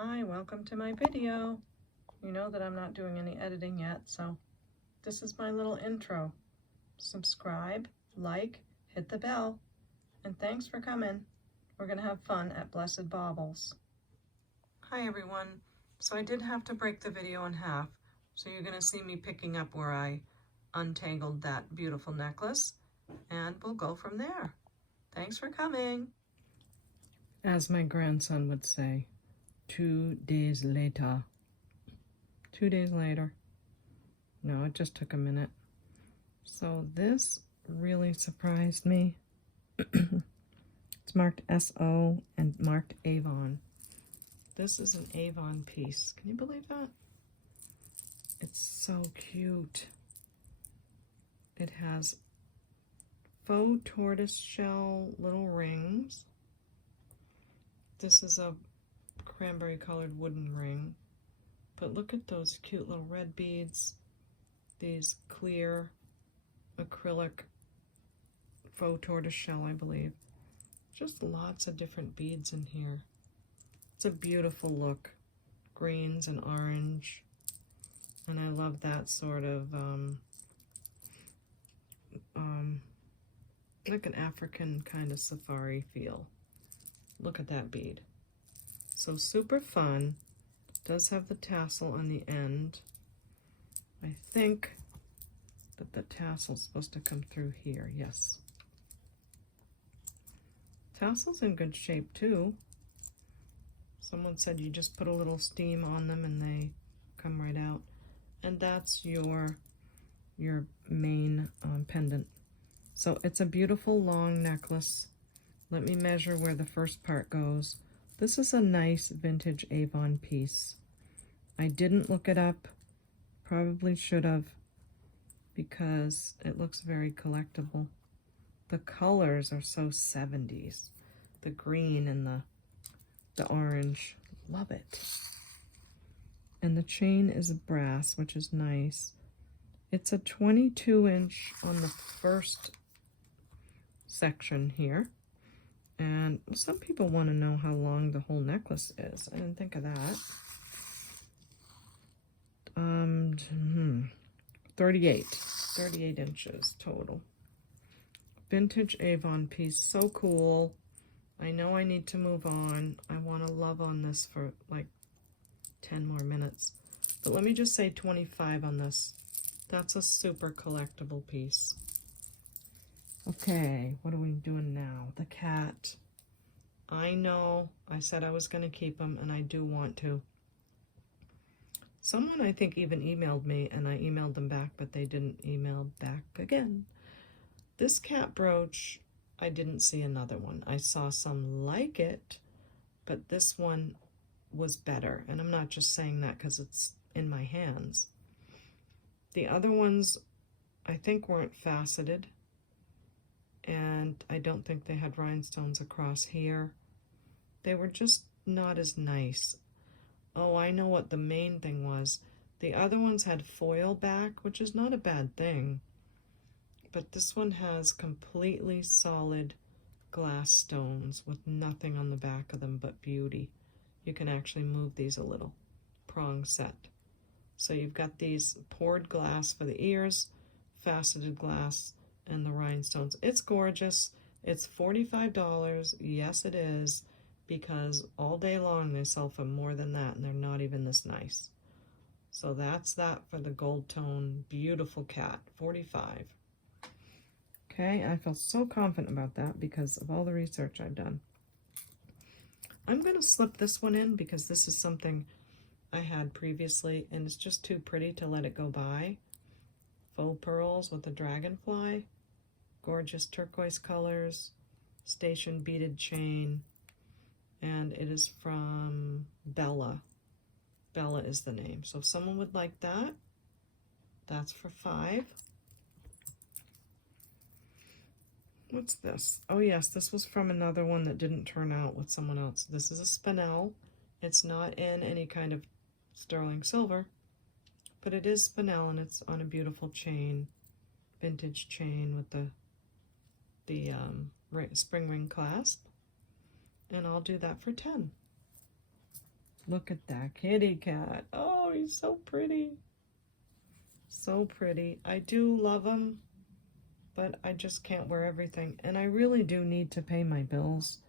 Hi, welcome to my video. You know that I'm not doing any editing yet, so this is my little intro. Subscribe, like, hit the bell, and thanks for coming. We're gonna have fun at Blessed Baubles. Hi everyone. So I did have to break the video in half, so you're gonna see me picking up where I untangled that beautiful necklace, and we'll go from there. Thanks for coming. As my grandson would say, 2 days later. 2 days later. No, it just took a minute. So this really surprised me. It's marked SO and marked Avon. This is an Avon piece. Can you believe that? It's so cute. It has faux tortoise shell little rings. This is a cranberry colored wooden ring, but look at those cute little red beads, these clear acrylic faux tortoise shell, I believe. Just lots of different beads in here. It's a beautiful look, greens and orange, and I love that sort of like an African kind of safari feel. Look at that bead. So super fun. Does have the tassel on the end. I think that the tassel's supposed to come through here. Yes. Tassel's in good shape too. Someone said you just put a little steam on them and they come right out. And that's your main pendant. So it's a beautiful long necklace. Let me measure where the first part goes. This is a nice vintage Avon piece. I didn't look it up, probably should have, because it looks very collectible. The colors are so 70s. The green and the orange, love it. And the chain is brass, which is nice. It's a 22-inch on the first section here. And some people want to know how long the whole necklace is. I didn't think of that. 38 inches total. Vintage Avon piece, so cool. I know I need to move on. I want to love on this for like 10 more minutes. But let me just say 25 on this. That's a super collectible piece. Okay, what are we doing now? The cat. I know I said I was going to keep him, and I do want to. Someone, I think, even emailed me, and I emailed them back, but they didn't email back again. This cat brooch, I didn't see another one. I saw some like it, but this one was better. And I'm not just saying that because it's in my hands. The other ones, I think, weren't faceted. And I don't think they had rhinestones across here. They were just not as nice. Oh, I know what the main thing was. The other ones had foil back, which is not a bad thing. But this one has completely solid glass stones with nothing on the back of them but beauty. You can actually move these a little. Prong set. So you've got these poured glass for the ears, faceted glass, and the rhinestones. It's gorgeous. It's $45. Yes, it is, because all day long they sell for more than that, and they're not even this nice. So that's that for the gold tone, beautiful cat, 45. Okay, I feel so confident about that because of all the research I've done. I'm going to slip this one in because this is something I had previously, and it's just too pretty to let it go by. Faux pearls with a dragonfly. Gorgeous turquoise colors, station beaded chain, and it is from Bella. Bella is the name. So if someone would like that, that's for $5. What's this? Oh yes, this was from another one that didn't turn out with someone else. This is a spinel. It's not in any kind of sterling silver, but it is spinel, and it's on a beautiful chain, vintage chain with the spring ring clasp, and I'll do that for 10. Look at that kitty cat. Oh, he's so pretty. So pretty. I do love him, but I just can't wear everything. And I really do need to pay my bills.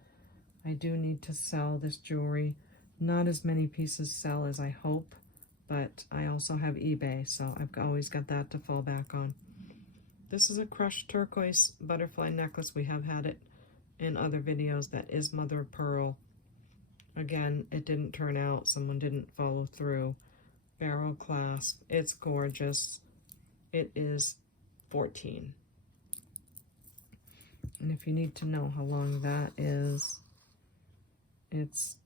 I do need to sell this jewelry. Not as many pieces sell as I hope, but I also have eBay, so I've always got that to fall back on. This is a crushed turquoise butterfly necklace. We have had it in other videos. That is mother of pearl. Again, it didn't turn out. Someone didn't follow through. Barrel clasp. It's gorgeous. It is 14. And if you need to know how long that is, it's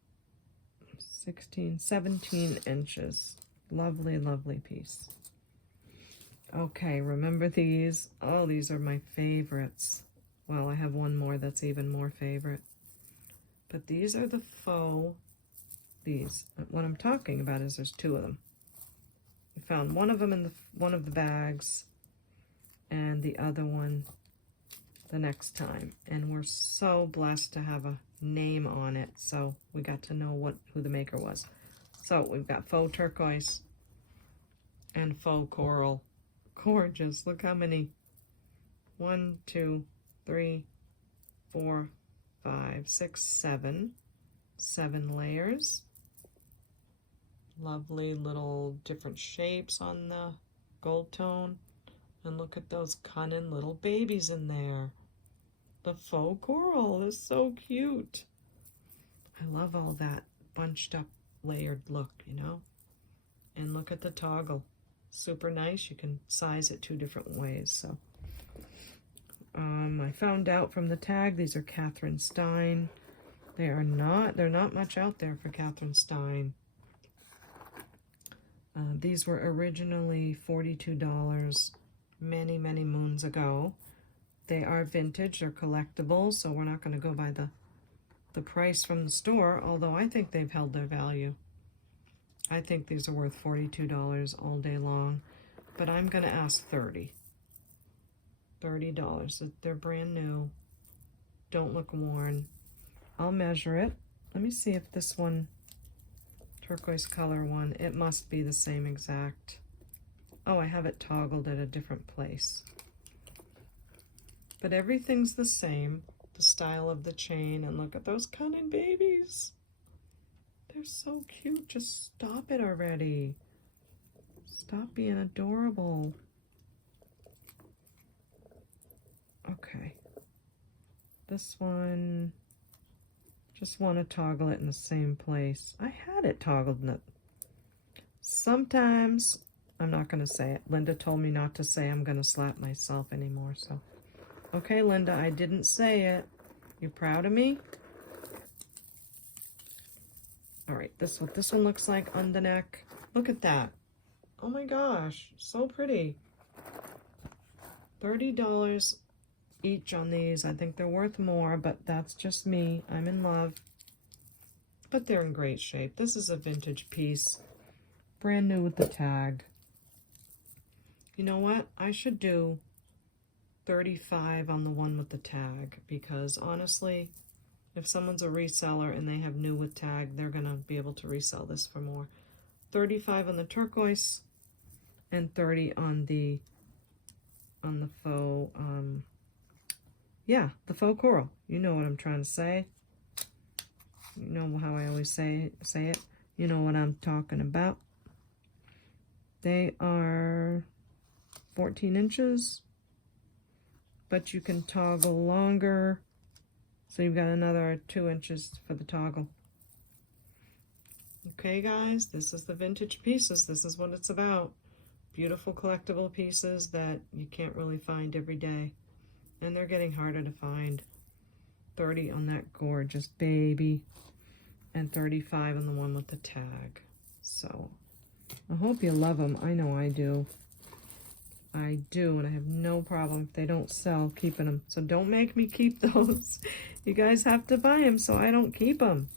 16, 17 inches. Lovely, lovely piece. Okay, remember these? Oh, these are my favorites. Well, I have one more that's even more favorite. But these are the faux, these. What I'm talking about is there's two of them. I found one of them in one of the bags and the other one the next time. And we're so blessed to have a name on it, so we got to know who the maker was. So we've got faux turquoise and faux coral. Gorgeous. Look how many. 1, 2, 3, 4, 5, 6, 7. 7 layers. Lovely little different shapes on the gold tone. And look at those cunning little babies in there. The faux coral is so cute. I love all that bunched up layered look, you know. And look at the toggle. Super nice. You can size it 2 different ways. So I found out from the tag these are Catherine Stein. They're not much out there for Catherine Stein. These were originally $42 many, many moons ago. They are vintage, they're collectibles, so we're not going to go by the price from the store, although I think they've held their value. I think these are worth $42 all day long, but I'm going to ask $30. They're brand new. Don't look worn. I'll measure it. Let me see if this one, turquoise color one, it must be the same exact. Oh, I have it toggled at a different place. But everything's the same. The style of the chain, and look at those cunning babies. They're so cute. Just stop it already. Stop being adorable. Okay. This one, just want to toggle it in the same place. I had it toggled in it. Sometimes, I'm not going to say it. Linda told me not to say I'm going to slap myself anymore, so. Okay, Linda, I didn't say it. You proud of me? All right, this is what this one looks like on the neck. Look at that. Oh my gosh, so pretty. $30 each on these. I think they're worth more, but that's just me. I'm in love. But they're in great shape. This is a vintage piece. Brand new with the tag. You know what? I should do $35 on the one with the tag, because honestly, if someone's a reseller and they have new with tag, they're gonna be able to resell this for more. $35 on the turquoise and $30 on the faux the faux coral. You know what I'm trying to say. You know how I always say it. You know what I'm talking about. They are 14 inches, but you can toggle longer. So you've got another 2 inches for the toggle. Okay, guys, this is the vintage pieces. This is what it's about. Beautiful collectible pieces that you can't really find every day. And they're getting harder to find. $30 on that gorgeous baby. And $35 on the one with the tag. So, I hope you love them. I know I do. I do, and I have no problem if they don't sell keeping them. So don't make me keep those. You guys have to buy them so I don't keep them.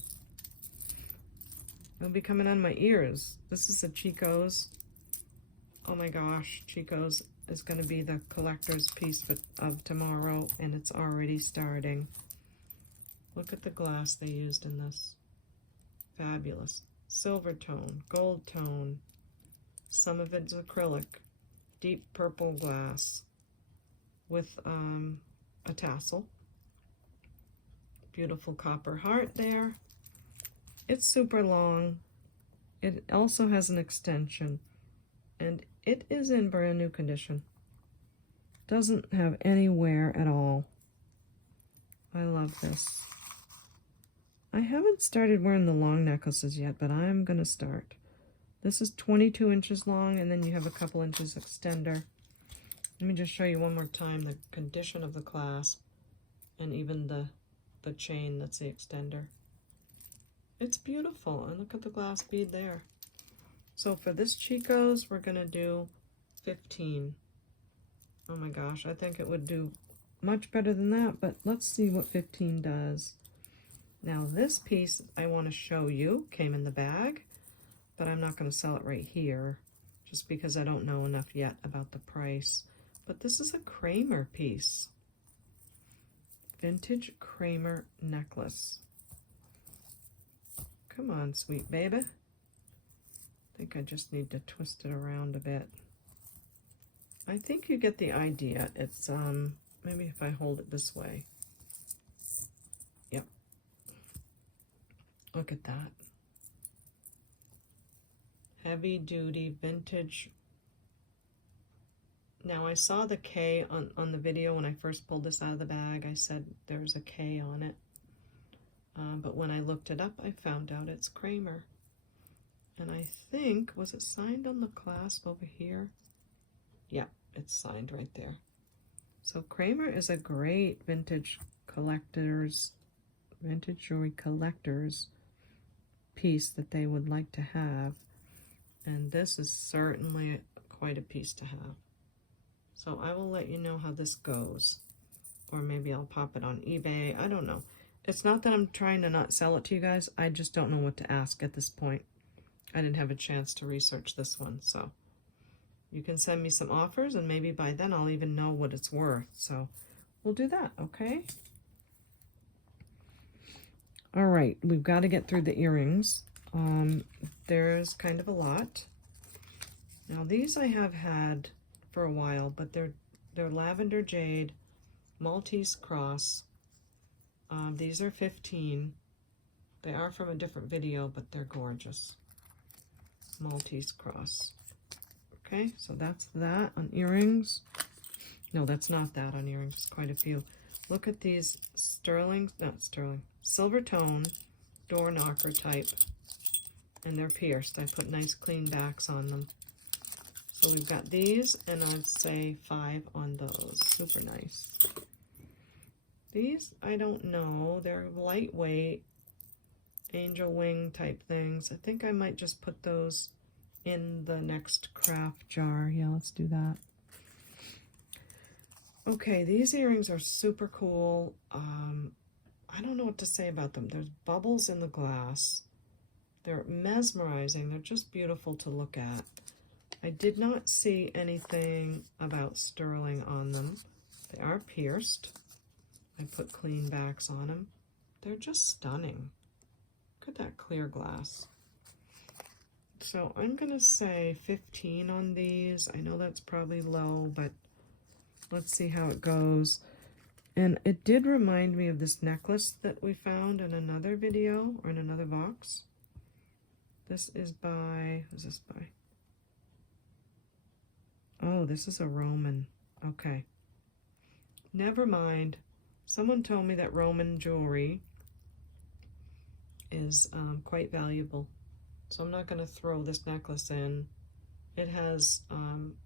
They'll be coming on my ears. This is a Chico's. Oh my gosh, Chico's is going to be the collector's piece of tomorrow, and it's already starting. Look at the glass they used in this. Fabulous. silver tone, gold tone, some of it's acrylic, deep purple glass with a tassel. Beautiful copper heart there. It's super long. It also has an extension, and it is in brand new condition. Doesn't have any wear at all. I love this. I haven't started wearing the long necklaces yet, but I'm gonna start. This is 22 inches long, and then you have a couple inches extender. Let me just show you one more time the condition of the clasp and even the chain that's the extender. It's beautiful, and look at the glass bead there. So for this Chico's, we're gonna do 15. Oh my gosh, I think it would do much better than that, but let's see what 15 does. Now this piece I want to show you came in the bag, but I'm not going to sell it right here just because I don't know enough yet about the price. But this is a Kramer piece. Vintage Kramer necklace. Come on, sweet baby. I think I just need to twist it around a bit. I think you get the idea. It's, maybe if I hold it this way. Yep. Look at that. Heavy duty vintage. Now I saw the K on the video when I first pulled this out of the bag. I said there's a K on it. But when I looked it up, I found out it's Kramer. And I think, was it signed on the clasp over here? Yeah, it's signed right there. So Kramer is a great vintage jewelry collector's piece that they would like to have. And this is certainly quite a piece to have. So I will let you know how this goes. Or maybe I'll pop it on eBay. I don't know. It's not that I'm trying to not sell it to you guys. I just don't know what to ask at this point. I didn't have a chance to research this one, so you can send me some offers, and maybe by then I'll even know what it's worth. So we'll do that, okay? All right, we've got to get through the earrings. There's kind of a lot. Now these I have had for a while, but they're lavender jade, Maltese cross. These are 15. They are from a different video, but they're gorgeous. Maltese cross. Okay, so that's that on earrings. No, that's not that on earrings. It's quite a few. Look at these silver tone door knocker type. And they're pierced. I put nice clean backs on them. So we've got these, and I'd say 5 on those. Super nice. These, I don't know. They're lightweight. Angel wing type things. I think I might just put those in the next craft jar. Yeah, let's do that. Okay, these earrings are super cool. I don't know what to say about them. There's bubbles in the glass. They're mesmerizing. They're just beautiful to look at. I did not see anything about sterling on them. They are pierced. I put clean backs on them. They're just stunning. Look at that clear glass. So I'm going to say 15 on these. I know that's probably low, but let's see how it goes. And it did remind me of this necklace that we found in another video or in another box. This is by, who's this by? Oh, this is a Roman. Okay. Never mind. Someone told me that Roman jewelry is quite valuable. So I'm not going to throw this necklace in. It has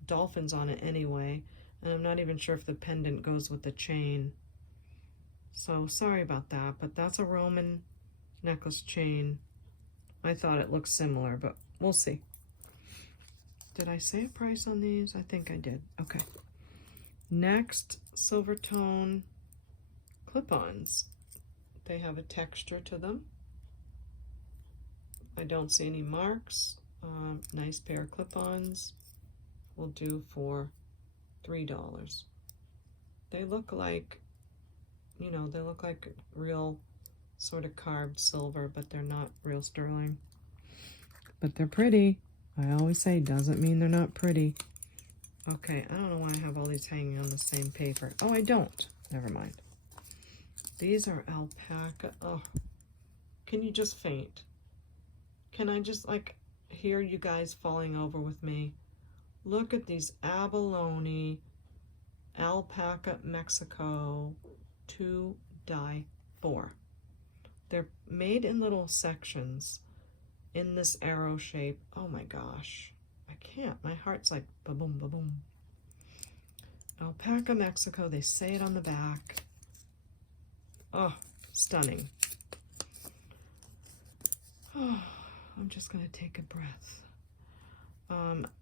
dolphins on it anyway, and I'm not even sure if the pendant goes with the chain. So sorry about that, but that's a Roman necklace chain. I thought it looked similar, but we'll see. Did I say a price on these? I think I did. Okay. Next, silver tone clip-ons. They have a texture to them. I don't see any marks. Nice pair of clip-ons. Will do for $3. They look like, you know, they look like real sort of carved silver, but they're not real sterling. but they're pretty. I always say, doesn't mean they're not pretty. Okay, I don't know why I have all these hanging on the same paper. Oh, I don't. Never mind. These are alpaca. Oh, can you just faint? Can I just, like, hear you guys falling over with me? Look at these abalone alpaca Mexico to die for. They're made in little sections in this arrow shape. Oh my gosh. I can't. My heart's like ba-boom, ba-boom. Alpaca Mexico. They say it on the back. Oh, stunning. Oh, I'm just going to take a breath.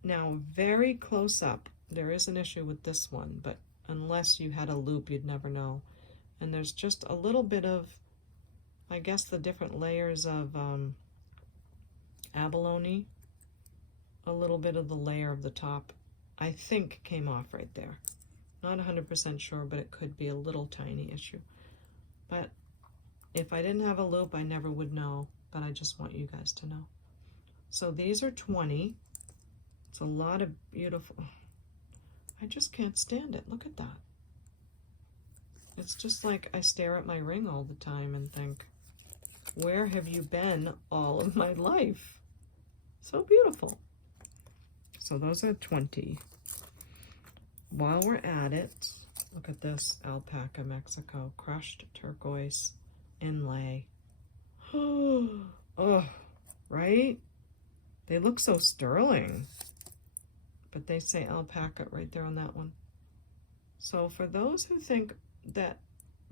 Now, very close up, there is an issue with this one, but unless you had a loop, you'd never know. And there's just a little bit of, I guess, the different layers of abalone. A little bit of the layer of the top, I think, came off right there. Not 100% sure, but it could be a little tiny issue. But if I didn't have a loop, I never would know, but I just want you guys to know. So these are 20. It's a lot of beautiful, I just can't stand it. Look at that. It's just like I stare at my ring all the time and think, where have you been all of my life? So beautiful. So those are 20. While we're at it, look at this alpaca Mexico, crushed turquoise inlay. Oh, right? They look so sterling. But they say alpaca right there on that one. So for those who think that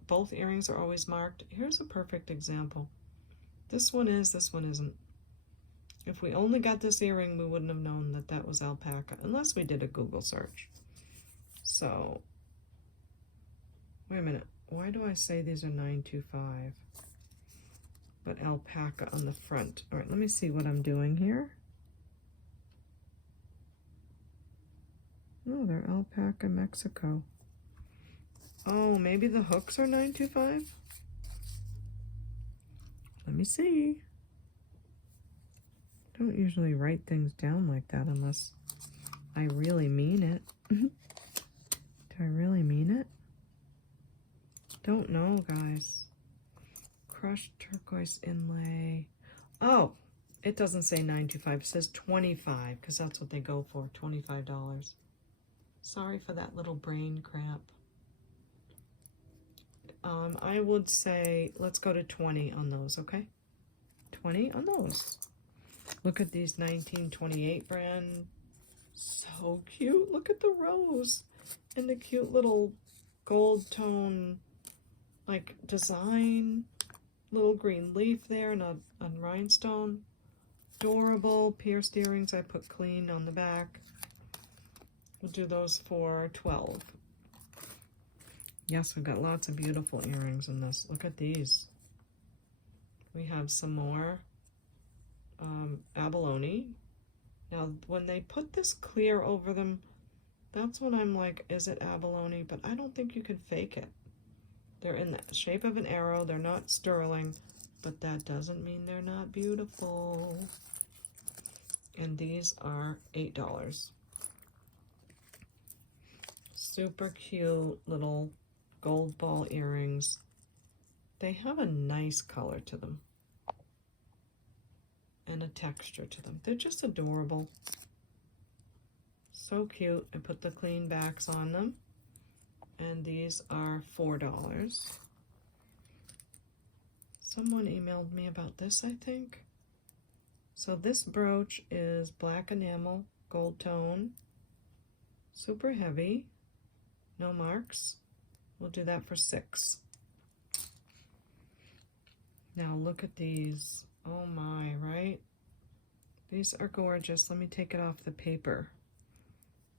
both earrings are always marked, here's a perfect example. This one is, this one isn't. If we only got this earring, we wouldn't have known that that was alpaca, unless we did a Google search. So, wait a minute. Why do I say these are 925? But alpaca on the front. All right, let me see what I'm doing here. Oh, they're alpaca Mexico. Oh, maybe the hooks are 925? Let me see. Don't usually write things down like that unless I really mean it. Do I really mean it? Don't know, guys. Crushed turquoise inlay. Oh, it doesn't say 925. It says 25 because that's what they go for, $25. Sorry for that little brain cramp. I would say let's go to 20 on those, okay? 20 on those. Look at these 1928 brand. So cute. Look at the rose and the cute little gold tone like design. Little green leaf there and a rhinestone. Adorable. Pierced earrings. I put clean on the back. We'll do those for 12. Yes, we've got lots of beautiful earrings in this. Look at these. We have some more abalone. Now, when they put this clear over them, that's when I'm like, is it abalone? But I don't think you can fake it. They're in the shape of an arrow. They're not sterling, but that doesn't mean they're not beautiful. And these are $8. Super cute little gold ball earrings. They have a nice color to them and a texture to them. They're just adorable. So cute. I put the clean backs on them. And these are $4. Someone emailed me about this, I think. So this brooch is black enamel, gold tone, super heavy, no marks. We'll do that for $6. Now look at these. Oh my, right? These are gorgeous. Let me take it off the paper.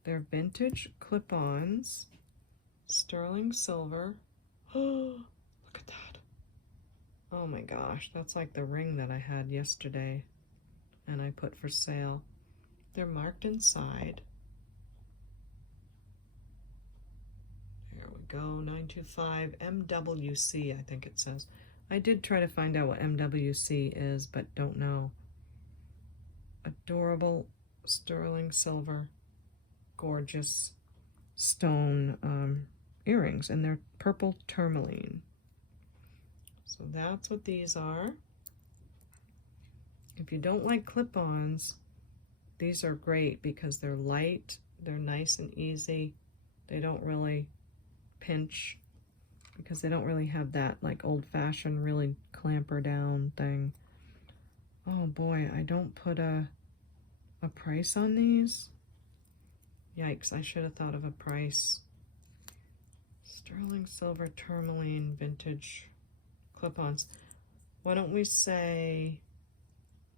They're vintage clip-ons, sterling silver. Oh, look at that. Oh my gosh, that's like the ring that I had yesterday and I put for sale. They're marked inside. There we go, 925 MWC, I think it says. I did try to find out what MWC is, but don't know. adorable sterling silver, gorgeous stone earrings, and they're purple tourmaline. So that's what these are. If you don't like clip-ons, these are great because they're light, they're nice and easy. They don't really pinch because they don't really have that like old-fashioned really clamper down thing. Oh boy, I don't put a price on these. Yikes, I should have thought of a price. Sterling silver tourmaline vintage clip-ons. Why don't we say,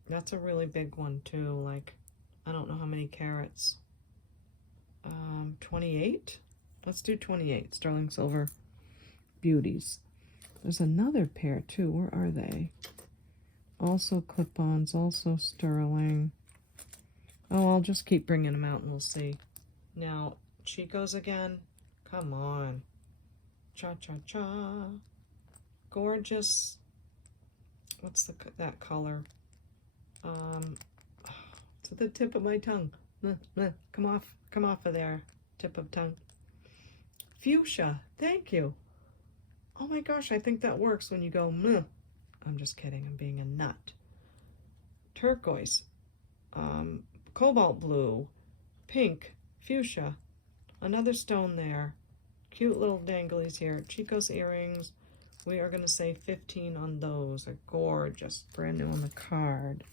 that's a really big one too, like, I don't know how many carats. 28? Let's do 28 sterling silver beauties. There's another pair too. Where are they? Also clip-ons, also sterling. Oh, I'll just keep bringing them out and we'll see. Now, Chico's again. Come on. Cha-cha-cha. Gorgeous. What's that color? To the tip of my tongue. Come off of there. Tip of tongue. Fuchsia. Thank you. Oh my gosh, I think that works when you go, meh. I'm just kidding, I'm being a nut. Turquoise, cobalt blue, pink, fuchsia, another stone there, cute little danglies here, Chico's earrings. We are going to say 15 on those. They're gorgeous, brand new on the card.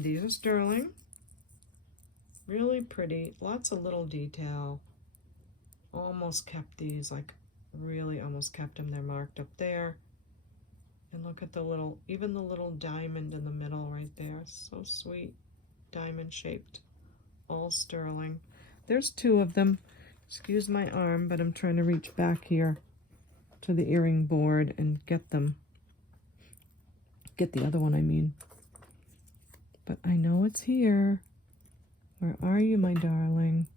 These are sterling, really pretty, lots of little detail. Almost kept these, like really almost kept them. They're marked up there. And look at the little, even the little diamond in the middle right there. So sweet. Diamond shaped. All sterling. There's two of them. Excuse my arm, but I'm trying to reach back here to the earring board and get them. Get the other one, I mean. But I know it's here. Where are you, my darling?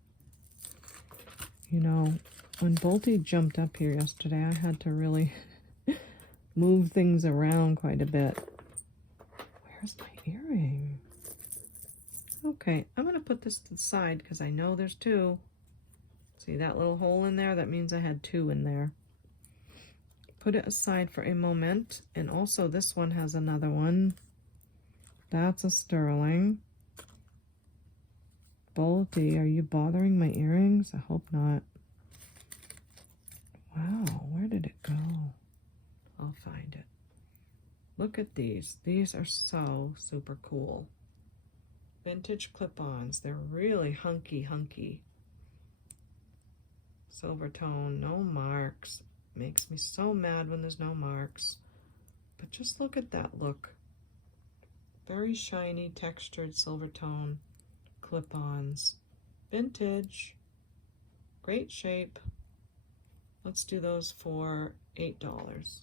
You know, when Bolty jumped up here yesterday, I had to really move things around quite a bit. Where's my earring? Okay, I'm going to put this to the side because I know there's two. See that little hole in there? That means I had two in there. Put it aside for a moment. And also this one has another one. That's a sterling. Bolty, are you bothering my earrings? I hope not. Wow, where did it go? I'll find it. Look at these. These are so super cool. Vintage clip-ons. They're really hunky. Silver tone, no marks. Makes me so mad when there's no marks. But just look at that look. Very shiny, textured silver tone clip-ons. Vintage. Great shape. Let's do those for $8.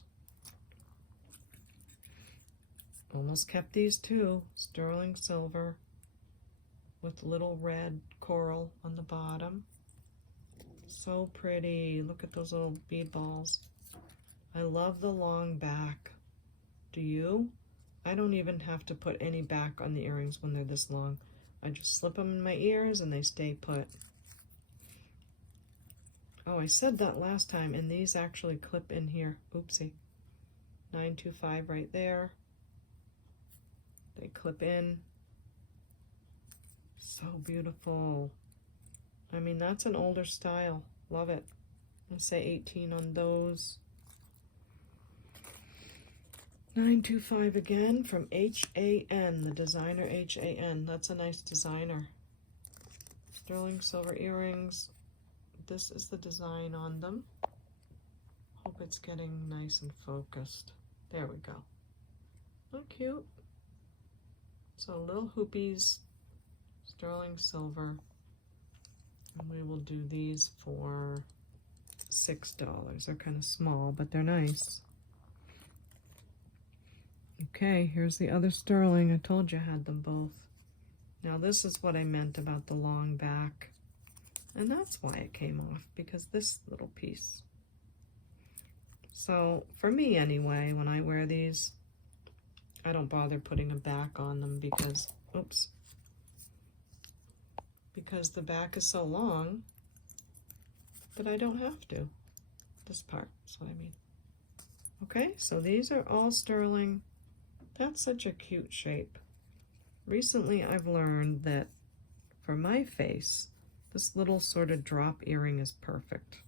Almost kept these too. Sterling silver with little red coral on the bottom. So pretty. Look at those little bead balls. I love the long back. Do you? I don't even have to put any back on the earrings when they're this long. I just slip them in my ears and they stay put. Oh, I said that last time, and these actually clip in here. Oopsie. 925 right there. They clip in. So beautiful. I mean, that's an older style. Love it. I say 18 on those. 925 again from H-A-N, the designer H-A-N. That's a nice designer. Sterling silver earrings. This is the design on them. Hope it's getting nice and focused. There we go. Look cute. So little hoopies, sterling silver. And we will do these for $6. They're kind of small, but they're nice. Okay, here's the other sterling. I told you I had them both. Now this is what I meant about the long back. And that's why it came off, because this little piece. So for me anyway, when I wear these, I don't bother putting a back on them because, oops, because the back is so long that I don't have to. This part is what I mean. Okay, so these are all sterling. That's such a cute shape. Recently I've learned that for my face, this little sort of drop earring is perfect.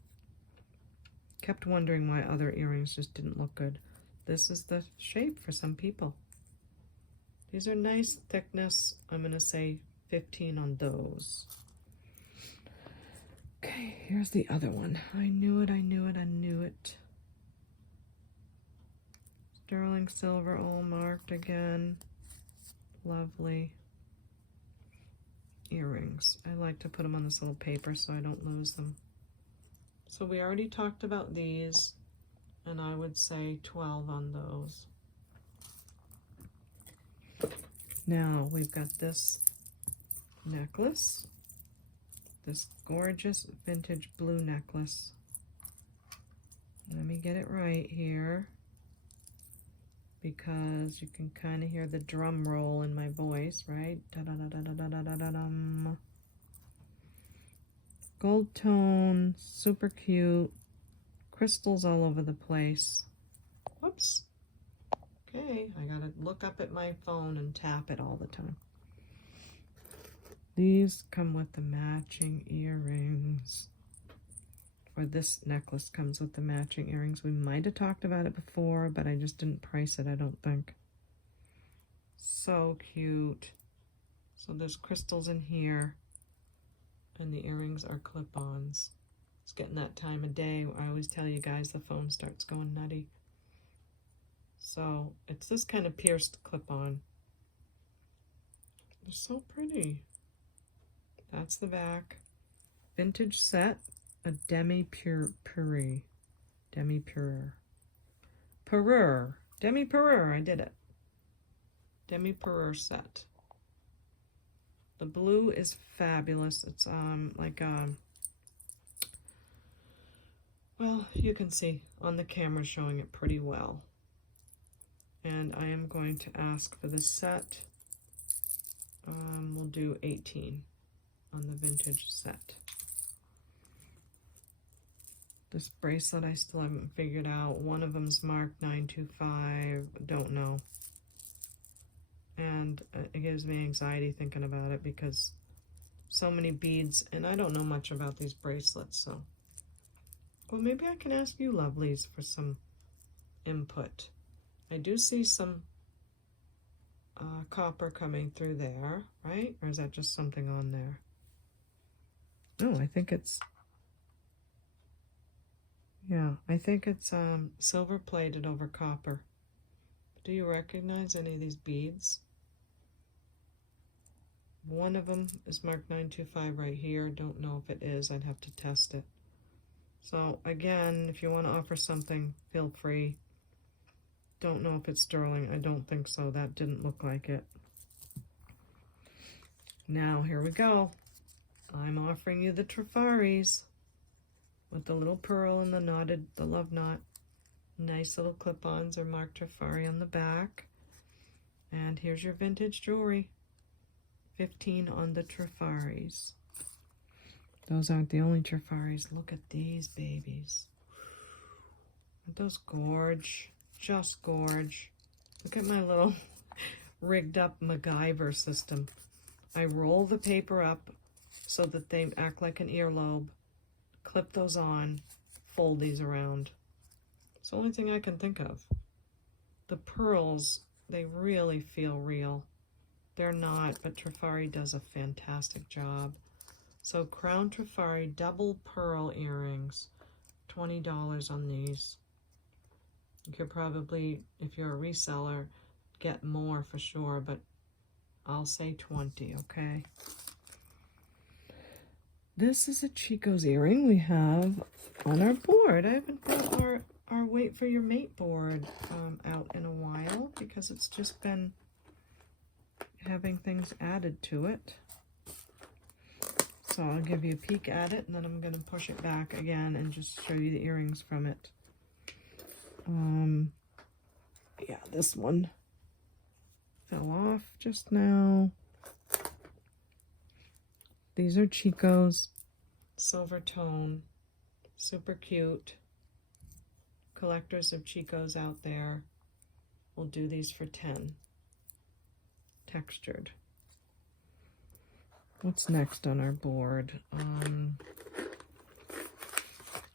Kept wondering why other earrings just didn't look good. This is the shape for some people. These are nice thickness. I'm gonna say 15 on those. Okay, here's the other one. I knew it, I knew it, I knew it. Sterling silver, all marked again. Lovely. Earrings. I like to put them on this little paper so I don't lose them. So we already talked about these, and I would say 12 on those. Now we've got this necklace, this gorgeous vintage blue necklace. Let me get it right here, because you can kind of hear the drum roll in my voice, right? Da-da-da-da-da-da-da-da-dum. Gold tone, super cute, crystals all over the place. Whoops. Okay, I gotta look up at my phone and tap it all the time. These come with the matching earrings. Or this necklace comes with the matching earrings. We might have talked about it before, but I just didn't price it, I don't think. So cute. So there's crystals in here, and the earrings are clip-ons. It's getting that time of day. I always tell you guys the phone starts going nutty. So it's this kind of pierced clip-on. They're so pretty. That's the back. Vintage set, a demi-pure, demi-pure, demi-pure, I did it. Demi-pure set. The blue is fabulous. It's like well, you can see on the camera showing it pretty well. And I am going to ask for this set. We'll do 18 on the vintage set. This bracelet I still haven't figured out. One of them's marked 925. Don't know. And it gives me anxiety thinking about it because so many beads, and I don't know much about these bracelets, so. Well, maybe I can ask you lovelies for some input. I do see some copper coming through there, right? Or is that just something on there? No, I think it's, yeah, I think it's silver plated over copper. Do you recognize any of these beads? One of them is marked 925 right here. Don't know if it is. I'd have to test it. So again, if you want to offer something, feel free. Don't know if it's sterling. I don't think so. That didn't look like it. Now, here we go. I'm offering you the Trafaris with the little pearl and the knotted, the love knot. Nice little clip-ons are marked Trafari on the back. And here's your vintage jewelry. 15 on the Trafaris. Those aren't the only Trafaris. Look at these babies. Aren't those gorge? Just gorge. Look at my little rigged up MacGyver system. I roll the paper up so that they act like an earlobe. Clip those on. Fold these around. It's the only thing I can think of. The pearls, they really feel real. They're not, but Trafari does a fantastic job. So Crown Trafari double pearl earrings, $20 on these. You could probably, if you're a reseller, get more for sure, but I'll say 20, okay? This is a Chico's earring we have on our board. I haven't brought our Wait for Your Mate board out in a while because it's just been having things added to it. So I'll give you a peek at it, and then I'm going to push it back again and just show you the earrings from it. Yeah, this one. fell off just now. These are Chico's, silver tone, super cute. Collectors of Chico's out there will do these for 10. Textured. What's next on our board?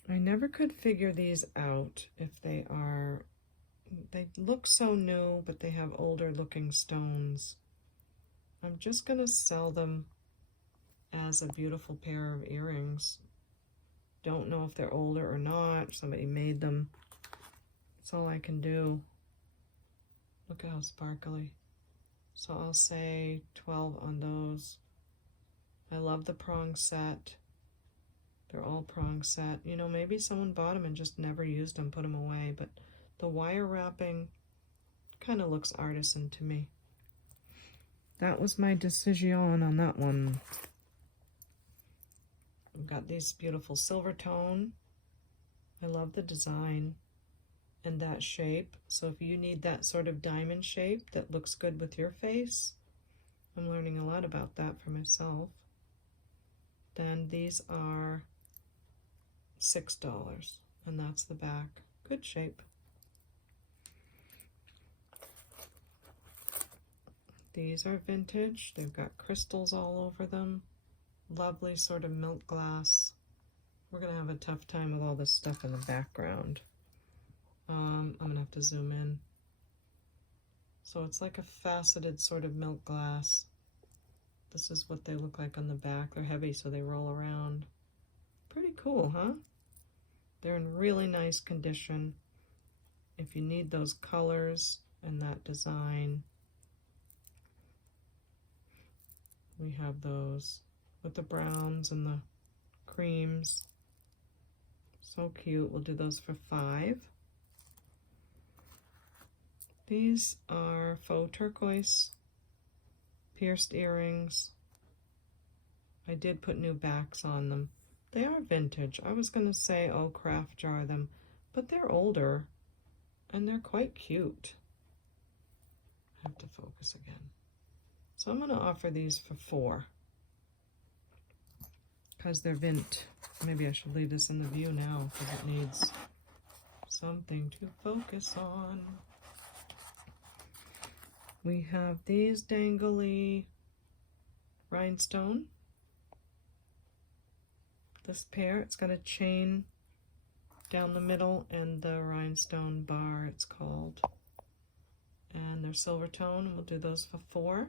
I never could figure these out if they look so new, but they have older looking stones. I'm just gonna sell them as a beautiful pair of earrings. Don't know if they're older or not. Somebody made them. That's all I can do. Look at how sparkly. So I'll say 12 on those. I love the prong set. They're all prong set. You know, maybe someone bought them and just never used them, put them away, but the wire wrapping kind of looks artisan to me. That was my decision on that one. We've got these beautiful silver tone. I love the design and that shape. So if you need that sort of diamond shape that looks good with your face, I'm learning a lot about that for myself. Then these are $6, and that's the back. Good shape. These are vintage. They've got crystals all over them. Lovely sort of milk glass. We're gonna have a tough time with all this stuff in the background. I'm gonna have to zoom in. So it's like a faceted sort of milk glass. This is what they look like on the back. They're heavy, so they roll around. Pretty cool, huh? They're in really nice condition. If you need those colors and that design, we have those with the browns and the creams. So cute. We'll do those for $5. These are faux turquoise pierced earrings. I did put new backs on them. They are vintage. I was going to say, oh, craft jar them, but they're older and they're quite cute. I have to focus again. So I'm going to offer these for $4 because they're vint. Maybe I should leave this in the view now because it needs something to focus on. We have these dangly rhinestone. This pair, it's got a chain down the middle and the rhinestone bar, it's called. And they're silver tone, and we'll do those for $4.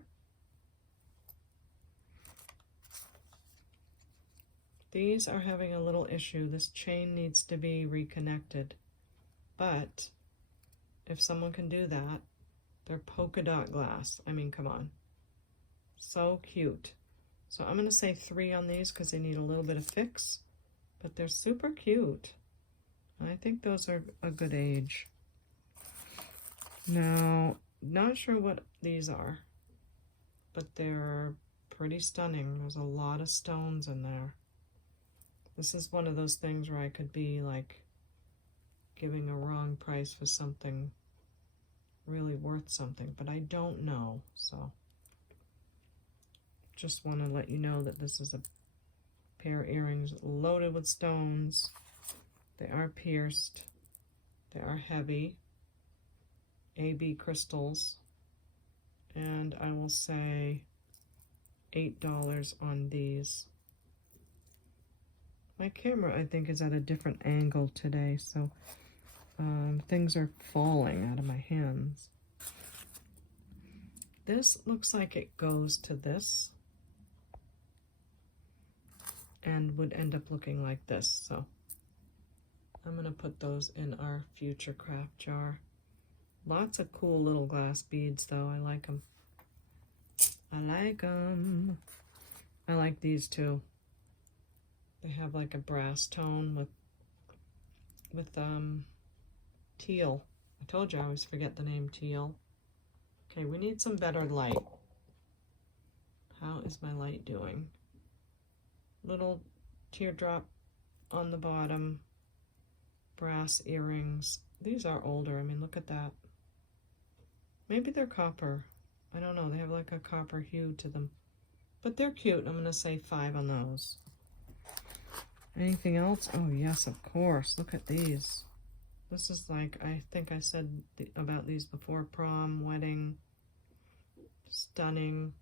These are having a little issue. This chain needs to be reconnected. But if someone can do that, they're polka dot glass. I mean, come on. So cute. So I'm going to say 3 on these because they need a little bit of fix. But they're super cute. I think those are a good age. Now, not sure what these are, but they're pretty stunning. There's a lot of stones in there. This is one of those things where I could be like giving a wrong price for something really worth something, but I don't know. So just want to let you know that this is a pair of earrings loaded with stones. They are pierced. They are heavy. AB crystals. And I will say $8 on these. My camera, I think, is at a different angle today, so things are falling out of my hands. This looks like it goes to this and would end up looking like this, so I'm going to put those in our future craft jar. Lots of cool little glass beads, though. I like them. I like them. I like these, too. They have like a brass tone with teal. I told you I always forget the name teal. Okay, we need some better light. How is my light doing? Little teardrop on the bottom. Brass earrings. These are older. I mean, look at that. Maybe they're copper. I don't know, they have like a copper hue to them. But they're cute. I'm going to say 5 on those. Anything else? Oh, yes, of course. Look at these. This is like, I think I said about these before. Prom, wedding. Stunning.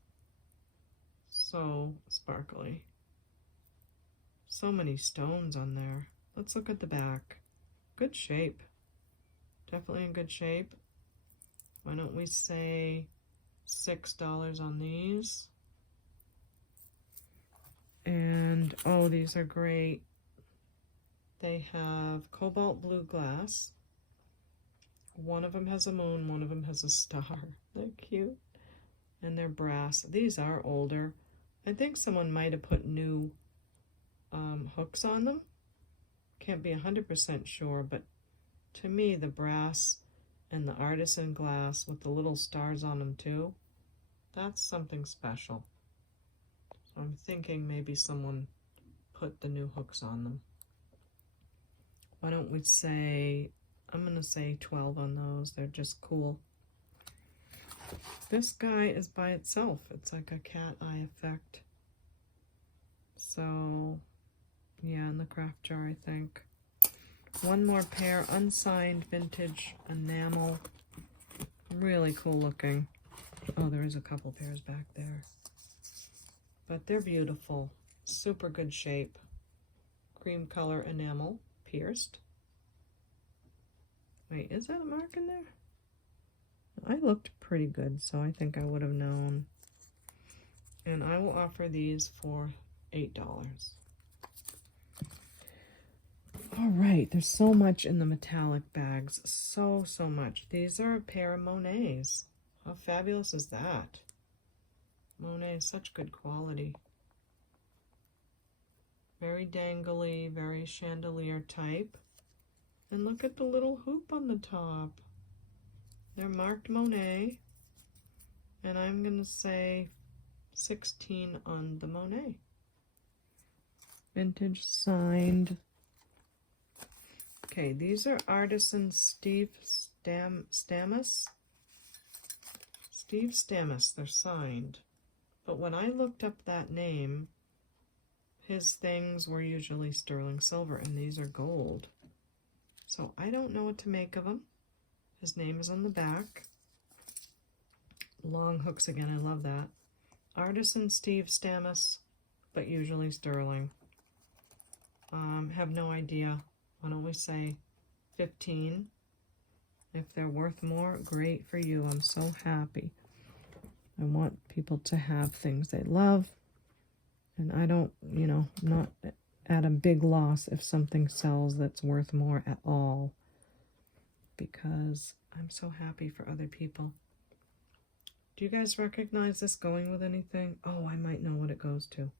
So sparkly. So many stones on there. Let's look at the back. Good shape. Definitely in good shape. Why don't we say $6 on these? And, oh, these are great. They have cobalt blue glass. One of them has a moon, one of them has a star. They're cute. And they're brass. These are older. I think someone might have put new hooks on them. Can't be 100% sure, but to me, the brass and the artisan glass with the little stars on them too, that's something special. So I'm thinking maybe someone put the new hooks on them. Why don't we say, I'm going to say 12 on those. They're just cool. This guy is by itself. It's like a cat eye effect. So, yeah, in the craft jar, I think. One more pair, unsigned vintage enamel. Really cool looking. Oh, there is a couple pairs back there. But they're beautiful. Super good shape. Cream color enamel, pierced. Wait, is that a mark in there? I looked pretty good, so I think I would have known. And I will offer these for $8. All right, there's so much in the metallic bags. So much. These are a pair of Monets. How fabulous is that? Monet is such good quality. Very dangly, very chandelier type. And look at the little hoop on the top. They're marked Monet. And I'm going to say 16 on the Monet. Vintage signed. Okay, these are artisan Steve Stammis. Steve Stammis, they're signed. But when I looked up that name, his things were usually sterling silver, and these are gold. So I don't know what to make of them. His name is on the back. Long hooks again, I love that. Artisan Steve Stammis, but usually sterling. Have no idea. Why don't we say 15? If they're worth more, great for you. I'm so happy. I want people to have things they love. And I don't, you know, I'm not at a big loss if something sells that's worth more at all. Because I'm so happy for other people. Do you guys recognize this going with anything? Oh, I might know what it goes to.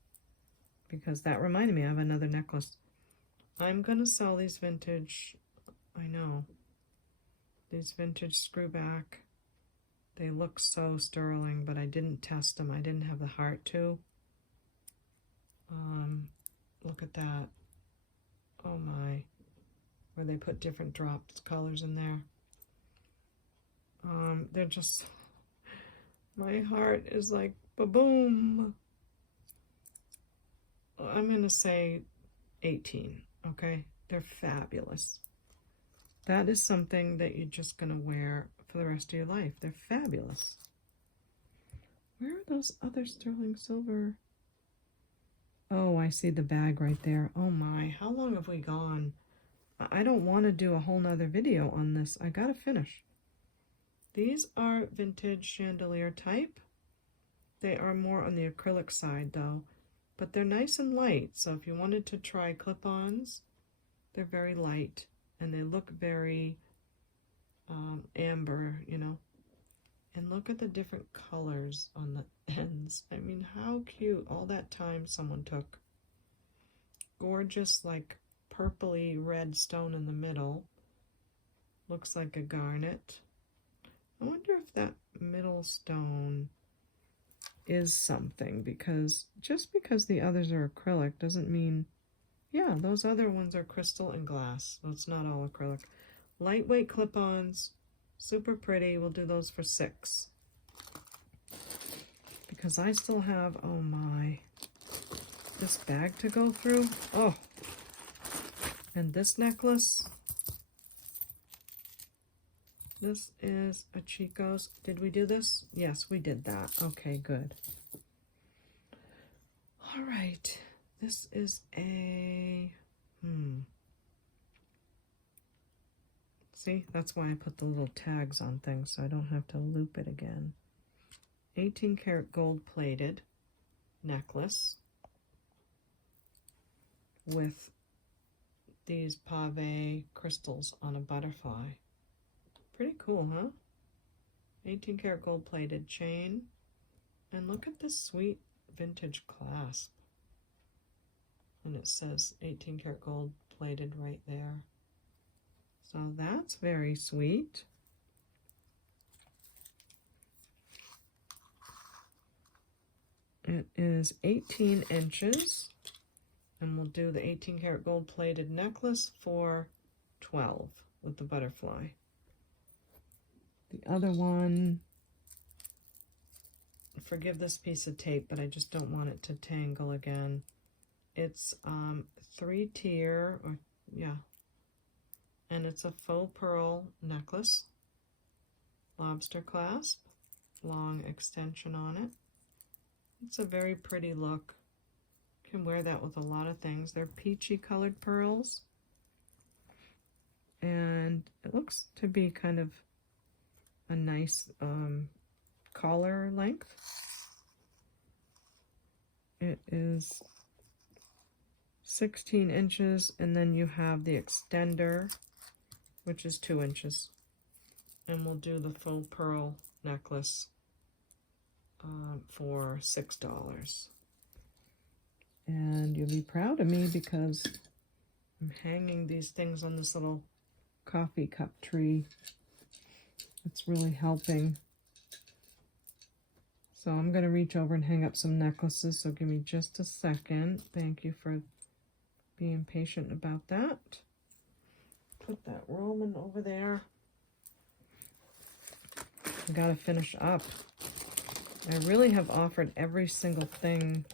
Because that reminded me, I have another necklace. I'm going to sell these vintage, I know, these vintage screwback. They look so sterling, but I didn't test them. I didn't have the heart to. Look at that. Oh my. Where they put different dropped colors in there. They're just, my heart is like, ba-boom. I'm going to say 18, okay? They're fabulous. That is something that you're just going to wear for the rest of your life. They're fabulous. Where are those other sterling silver? Oh, I see the bag right there. Oh my, how long have we gone? I don't want to do a whole nother video on this. I gotta finish. These are vintage chandelier type. They are more on the acrylic side though, but they're nice and light. So if you wanted to try clip-ons, they're very light and they look very amber, you know. And look at the different colors on the ends. I mean, how cute. All that time someone took. Gorgeous, like purpley red stone in the middle. Looks like a garnet. I wonder if that middle stone is something, because just because the others are acrylic doesn't mean, yeah, those other ones are crystal and glass, so it's not all acrylic. Lightweight clip-ons, super pretty. We'll do those for $6. because I still have, oh my, this bag to go through. Oh, and this necklace. This is a Chico's. Did we do this? Yes, we did that. Okay, good. All right. This is a, See, that's why I put the little tags on things so I don't have to loop it again. 18 karat gold plated necklace with these pave crystals on a butterfly. Pretty cool, huh? 18 karat gold plated chain. And look at this sweet vintage clasp. And it says 18 karat gold plated right there. So that's very sweet. It is 18 inches. And we'll do the 18 karat gold plated necklace for 12 with the butterfly. The other one, forgive this piece of tape, but I just don't want it to tangle again. It's 3-tier, or yeah, and it's a faux pearl necklace, lobster clasp, long extension on it. It's a very pretty look. You can wear that with a lot of things. They're peachy colored pearls, and it looks to be kind of a nice collar length. It is 16 inches, and then you have the extender, which is 2 inches. And we'll do the faux pearl necklace for $6. And you'll be proud of me because I'm hanging these things on this little coffee cup tree. It's really helping. So I'm going to reach over and hang up some necklaces, so give me just a second. Thank you for being patient about that. Put that rolling over there. I got to finish up. I really have offered every single thing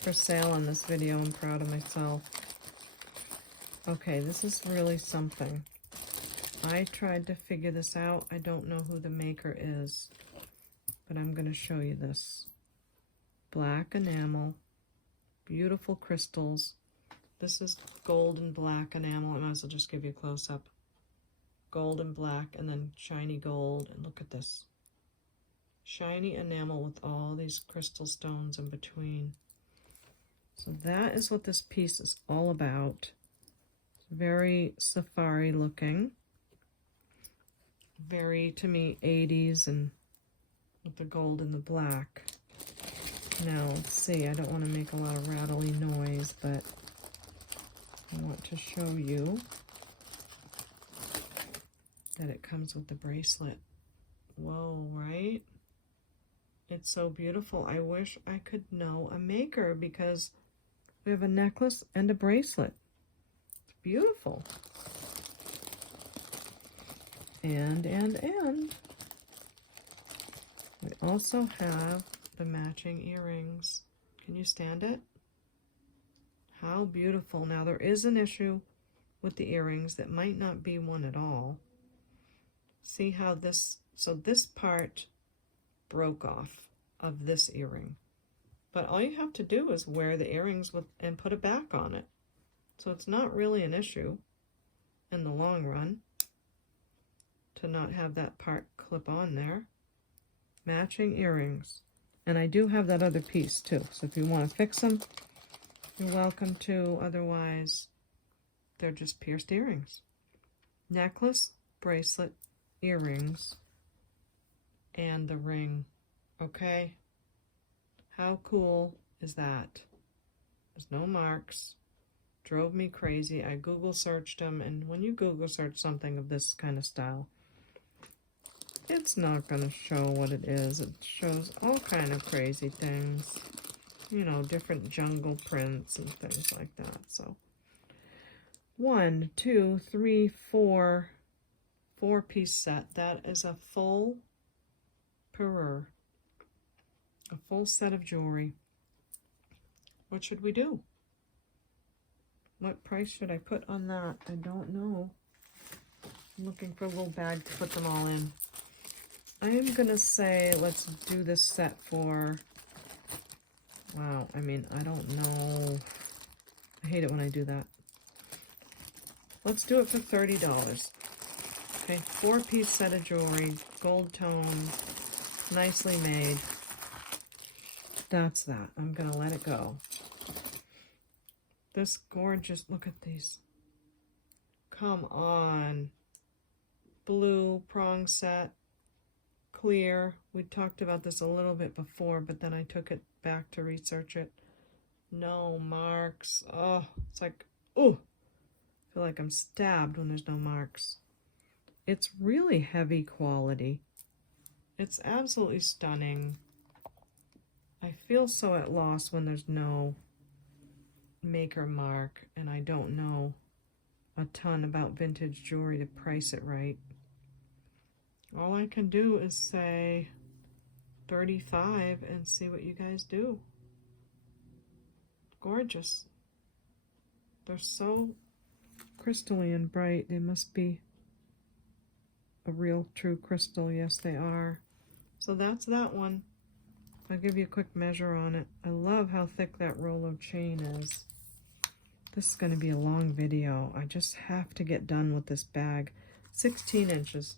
for sale in this video. I'm proud of myself. Okay, this is really something. I tried to figure this out. I don't know who the maker is, but I'm going to show you this. Black enamel, beautiful crystals. This is gold and black enamel. I might as well just give you a close-up. Gold and black, and then shiny gold. And look at this. Shiny enamel with all these crystal stones in between. So that is what this piece is all about. It's very safari looking. Very, to me, 80s, and with the gold and the black. Now, let's see, I don't want to make a lot of rattly noise, but I want to show you that it comes with the bracelet. Whoa, right? It's so beautiful. I wish I could know a maker, because we have a necklace and a bracelet. It's beautiful. And we also have the matching earrings. Can you stand it? How beautiful. Now there is an issue with the earrings that might not be one at all. See how this, so this part broke off of this earring. But all you have to do is wear the earrings with and put it back on it. So it's not really an issue in the long run to not have that part clip on there. Matching earrings. And I do have that other piece too. So if you want to fix them, you're welcome to. Otherwise, they're just pierced earrings. Necklace, bracelet, earrings, and the ring. Okay? How cool is that? There's no marks. Drove me crazy. I Google searched them, and when you Google search something of this kind of style, it's not going to show what it is. It shows all kind of crazy things. You know, different jungle prints and things like that. So, 1, 2, 3, 4, 4-piece set. That is a full parure. A full set of jewelry. What should we do? What price should I put on that? I don't know. I'm looking for a little bag to put them all in. I am gonna say let's do this set for, wow, I mean, I don't know. I hate it when I do that. Let's do it for $30. Okay, 4-piece set of jewelry, gold tone, nicely made. That's that. I'm gonna let it go. This gorgeous, look at these. Come on. Blue prong set, clear. We talked about this a little bit before, but then I took it back to research it. No marks. Oh, it's like, oh, I feel like I'm stabbed when there's no marks. It's really heavy quality. It's absolutely stunning. I feel so at loss when there's no maker mark and I don't know a ton about vintage jewelry to price it right. All I can do is say 35 and see what you guys do. Gorgeous. They're so crystalline bright. They must be a real true crystal. Yes, they are. So that's that one. I'll give you a quick measure on it. I love how thick that roll of chain is. This is going to be a long video. I just have to get done with this bag. 16 inches.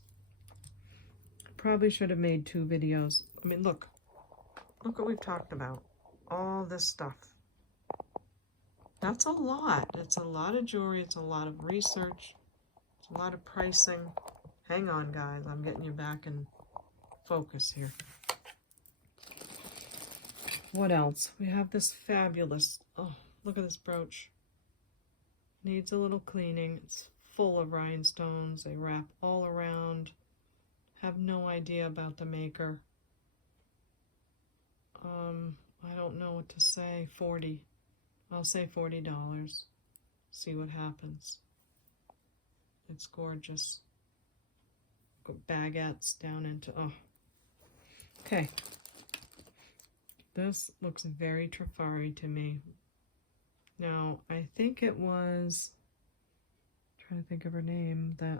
Probably should have made 2 videos. I mean, look what we've talked about. All this stuff. That's a lot. It's a lot of jewelry. It's a lot of research. It's a lot of pricing. Hang on, guys. I'm getting you back in focus here. What else? We have this fabulous, oh, look at this brooch. Needs a little cleaning. It's full of rhinestones. They wrap all around. Have no idea about the maker. I don't know what to say. 40. I'll say $40. See what happens. It's gorgeous. Got baguettes down into, oh. Okay. This looks very Trifari to me. Now, I think it was, I'm trying to think of her name, the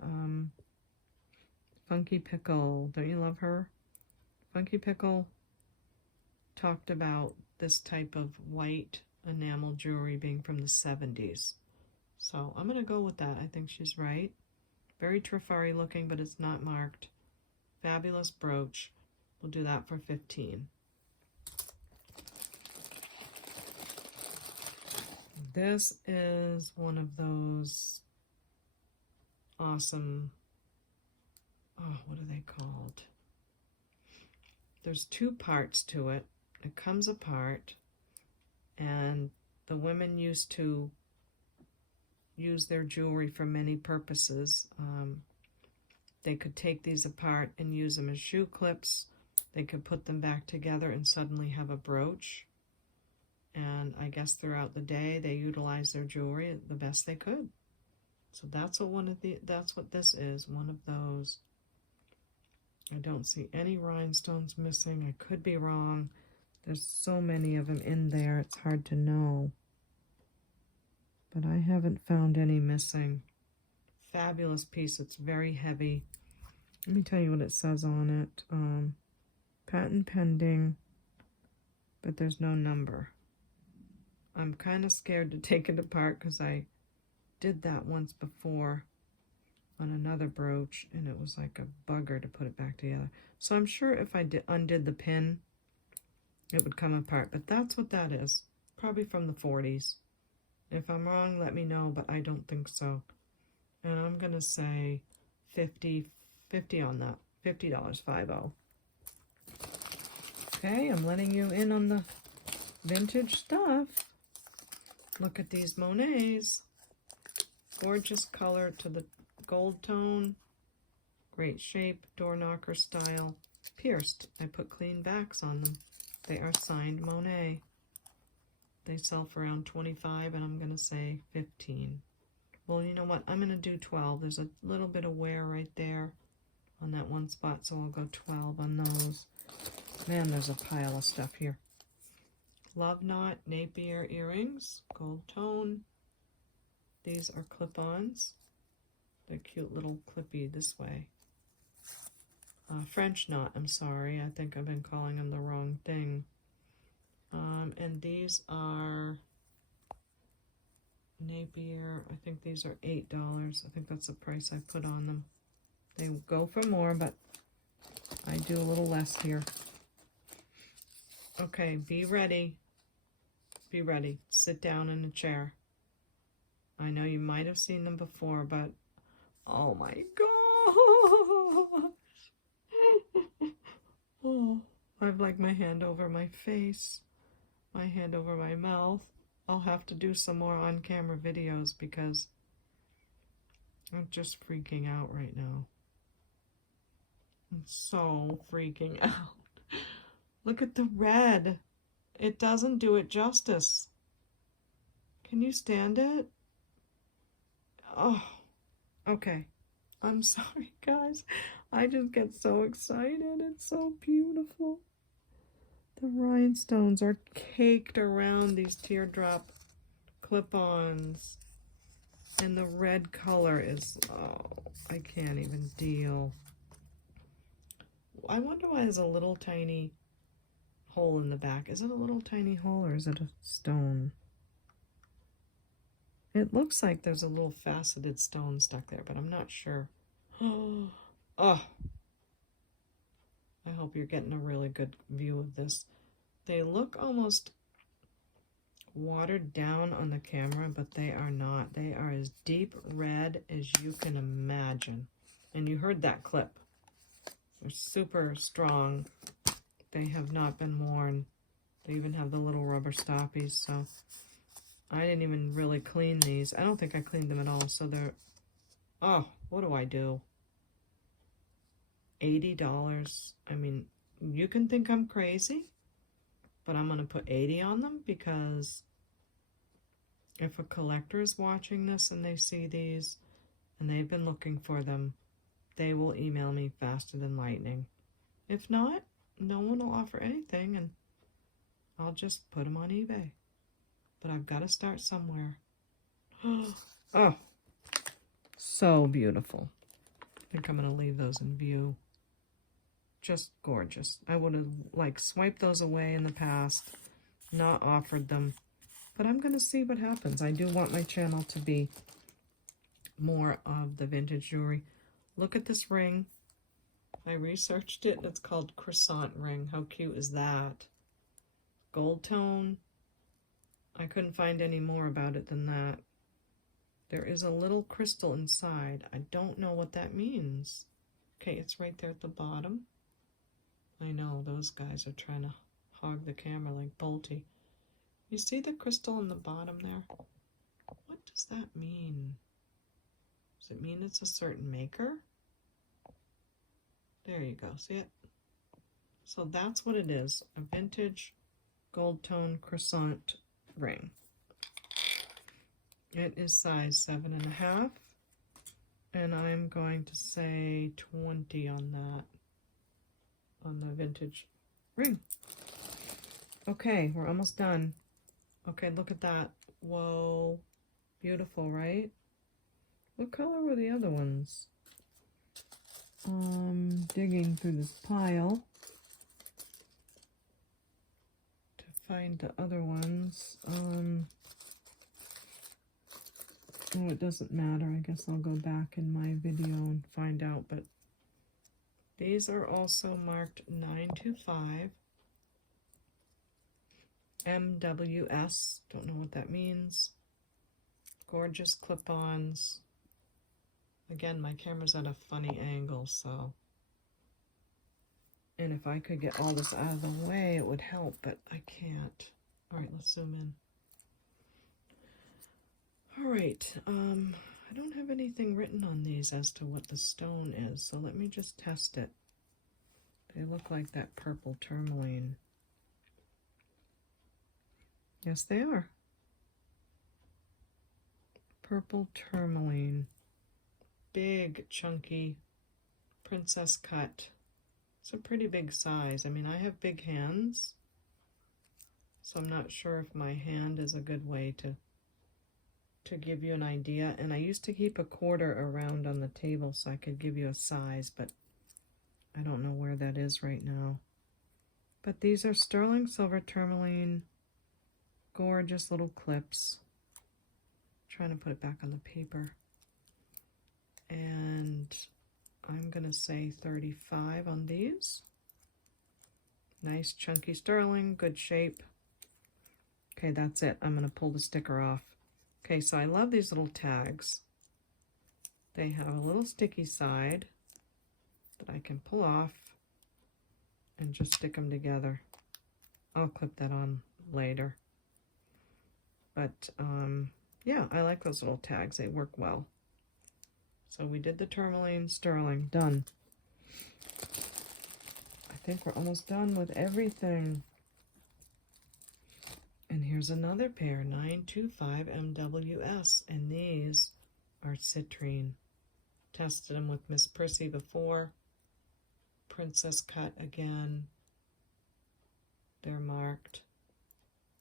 Funky Pickle. Don't you love her? Funky Pickle talked about this type of white enamel jewelry being from the 70s. So I'm going to go with that. I think she's right. Very Trifari looking, but it's not marked. Fabulous brooch. We'll do that for 15. This is one of those awesome, oh, what are they called? There's 2 parts to it. It comes apart, and the women used to use their jewelry for many purposes. They could take these apart and use them as shoe clips. They could put them back together and suddenly have a brooch. And I guess throughout the day they utilize their jewelry the best they could. So that's what this is, one of those. I don't see any rhinestones missing. I could be wrong. There's so many of them in there, it's hard to know. But I haven't found any missing. Fabulous piece. It's very heavy. Let me tell you what it says on it. Patent pending, but there's no number. I'm kind of scared to take it apart because I did that once before on another brooch, and it was like a bugger to put it back together. So I'm sure if I undid the pin, it would come apart. But that's what that is. Probably from the 40s. If I'm wrong, let me know, but I don't think so. And I'm going to say 50 on that. $50, 50. Okay, I'm letting you in on the vintage stuff. Look at these Monets. Gorgeous color to the gold tone. Great shape, door knocker style. Pierced. I put clean backs on them. They are signed Monet. They sell for around 25, and I'm going to say 15. Well, you know what? I'm going to do 12. There's a little bit of wear right there on that one spot, so I'll go 12 on those. Man, there's a pile of stuff here. Love Knot Napier earrings, gold tone. These are clip-ons. They're cute little clippy this way. French knot, I'm sorry. I think I've been calling them the wrong thing. And these are Napier. I think these are $8. I think that's the price I put on them. They go for more, but I do a little less here. Okay, be ready. Be ready. Sit down in a chair. I know you might have seen them before, but oh my gosh. Oh, I have like my hand over my face, my hand over my mouth. I'll have to do some more on-camera videos because I'm just freaking out right now. I'm so freaking out. Look at the red. It doesn't do it justice. Can you stand it? Oh, okay. I'm sorry, guys. I just get so excited. It's so beautiful. The rhinestones are caked around these teardrop clip-ons. And the red color is, oh, I can't even deal. I wonder why there's a little tiny hole in the back. Is it a little tiny hole or is it a stone? It looks like there's a little faceted stone stuck there, but I'm not sure. Oh, I hope you're getting a really good view of this. They look almost watered down on the camera, but they are not. They are as deep red as you can imagine. And you heard that clip. They're super strong. They have not been worn. They even have the little rubber stoppies, so I didn't even really clean these. I don't think I cleaned them at all, so they're, oh, what do I do? $80. I mean, you can think I'm crazy, but I'm going to put 80 on them because if a collector is watching this and they see these and they've been looking for them, they will email me faster than lightning. If not, no one will offer anything and I'll just put them on eBay. But I've got to start somewhere. Oh, so beautiful. I think I'm going to leave those in view. Just gorgeous. I would have like swiped those away in the past, not offered them. But I'm going to see what happens. I do want my channel to be more of the vintage jewelry. Look at this ring. I researched it and it's called croissant ring. How cute is that? Gold tone. I couldn't find any more about it than that. There is a little crystal inside. I don't know what that means. Okay, it's right there at the bottom. I know, those guys are trying to hog the camera like Bolty. You see the crystal in the bottom there? What does that mean? Does it mean it's a certain maker? There you go, see it? So that's what it is, a vintage gold tone croissant ring. It is size 7.5, and I'm going to say 20 on that, on the vintage ring. Okay, we're almost done. Okay, look at that. Whoa, beautiful, right? What color were the other ones? Digging through this pile to find the other ones. Oh, it doesn't matter. I guess I'll go back in my video and find out, but these are also marked 925 MWS. Don't know what that means. Gorgeous clip-ons. Again, my camera's at a funny angle, so. And if I could get all this out of the way, it would help, but I can't. All right, let's zoom in. All right, I don't have anything written on these as to what the stone is, so let me just test it. They look like that purple tourmaline. Yes, they are. Purple tourmaline. Big, chunky, princess cut It's a pretty big size. I mean, I have big hands, so I'm not sure if my hand is a good way to give you an idea. And I used to keep a quarter around on the table so I could give you a size, but I don't know where that is right now. But these are sterling silver tourmaline, gorgeous little clips. Trying to put it back on the paper. And I'm going to say 35 on these. Nice chunky sterling, good shape. Okay, that's it. I'm going to pull the sticker off. Okay, so I love these little tags. They have a little sticky side that I can pull off and just stick them together. I'll clip that on later. But yeah, I like those little tags. They work well. So we did the tourmaline sterling. Done. I think we're almost done with everything. And here's another pair, 925 MWS. And these are citrine. Tested them with Miss Prissy before. Princess cut again. They're marked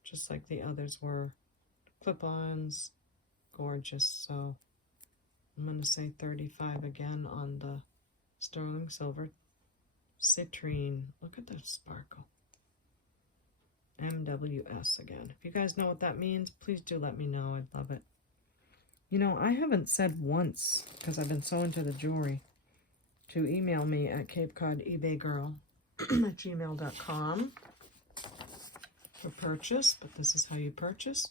just like the others were. Clip-ons, gorgeous. So I'm going to say 35 again on the sterling silver citrine. Look at the sparkle. MWS again. If you guys know what that means, please do let me know. I'd love it. You know, I haven't said once, because I've been so into the jewelry, to email me at CapeCodEbayGirl at gmail.com for purchase, but this is how you purchase.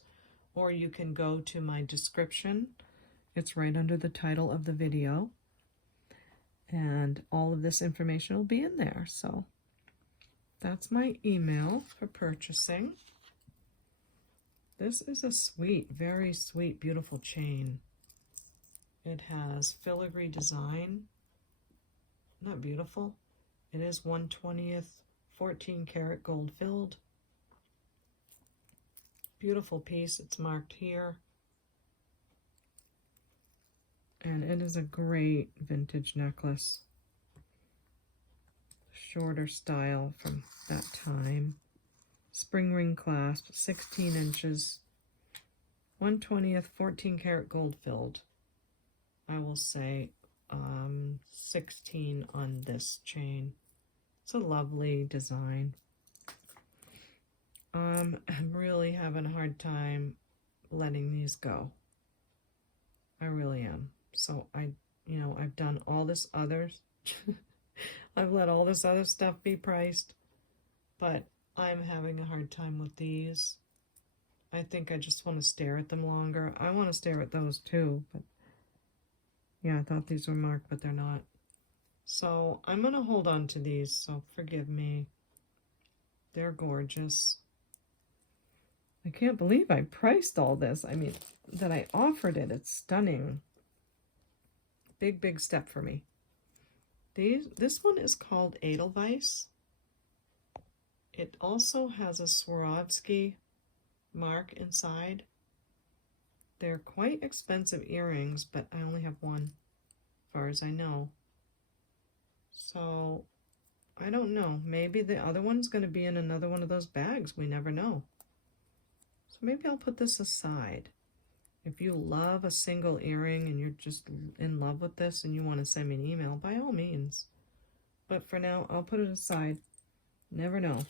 Or you can go to my description. It's right under the title of the video. And all of this information will be in there. So that's my email for purchasing. This is a sweet, very sweet, beautiful chain. It has filigree design. Isn't that beautiful? It is 1/20th, 14 karat gold filled. Beautiful piece. It's marked here. And it is a great vintage necklace. Shorter style from that time. Spring ring clasp, 16 inches. 1/20th, 14 karat gold filled. I will say 16 on this chain. It's a lovely design. I'm really having a hard time letting these go. I really am. So I've done all this others. I've let all this other stuff be priced, but I'm having a hard time with these. I think I just want to stare at them longer. I want to stare at those too, but yeah, I thought these were marked, but they're not. So I'm going to hold on to these, so forgive me. They're gorgeous. I can't believe I priced all this. I mean, that I offered it. It's stunning. Big, big step for me. This one is called Edelweiss. It also has a Swarovski mark inside. They're quite expensive earrings, but I only have one, as far as I know. So, I don't know. Maybe the other one's going to be in another one of those bags. We never know. So maybe I'll put this aside. If you love a single earring and you're just in love with this and you want to send me an email, by all means. But for now, I'll put it aside. Never know.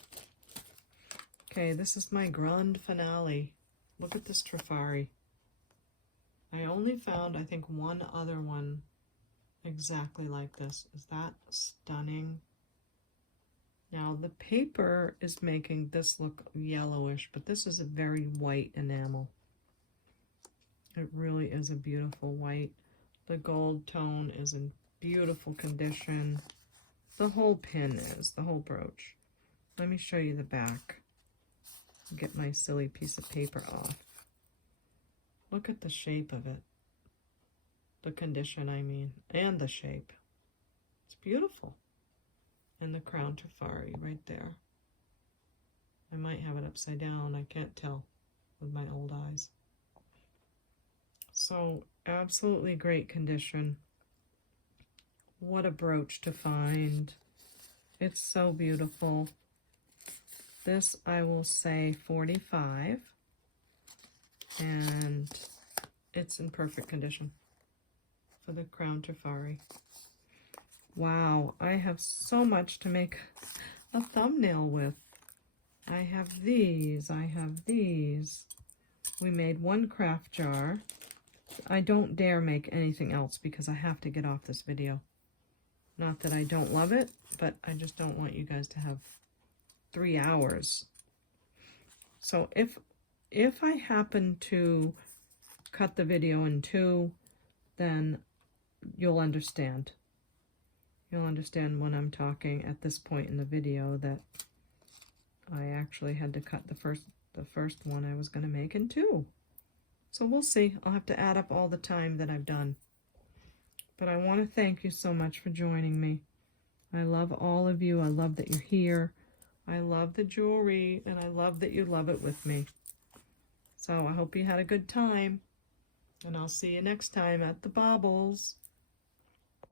Okay, this is my grand finale. Look at this Trifari. I only found, I think, one other one exactly like this. Is that stunning? Now, the paper is making this look yellowish, but this is a very white enamel. It really is a beautiful white. The gold tone is in beautiful condition. The whole pin is, the whole brooch. Let me show you the back. Get my silly piece of paper off. Look at the shape of it. The condition, I mean, and the shape. It's beautiful. And the crown Trifari right there. I might have it upside down. I can't tell with my old eyes. So, absolutely great condition. What a brooch to find. It's so beautiful. This, I will say 45, and it's in perfect condition for the Crown Tefari. Wow, I have so much to make a thumbnail with. I have these, I have these. We made one craft jar. I don't dare make anything else because I have to get off this video. Not that I don't love it, but I just don't want you guys to have 3 hours. So if I happen to cut the video in 2, then you'll understand. You'll understand when I'm talking at this point in the video that I actually had to cut the first one I was going to make in 2. So we'll see. I'll have to add up all the time that I've done. But I want to thank you so much for joining me. I love all of you. I love that you're here. I love the jewelry, and I love that you love it with me. So I hope you had a good time. And I'll see you next time at the Baubles.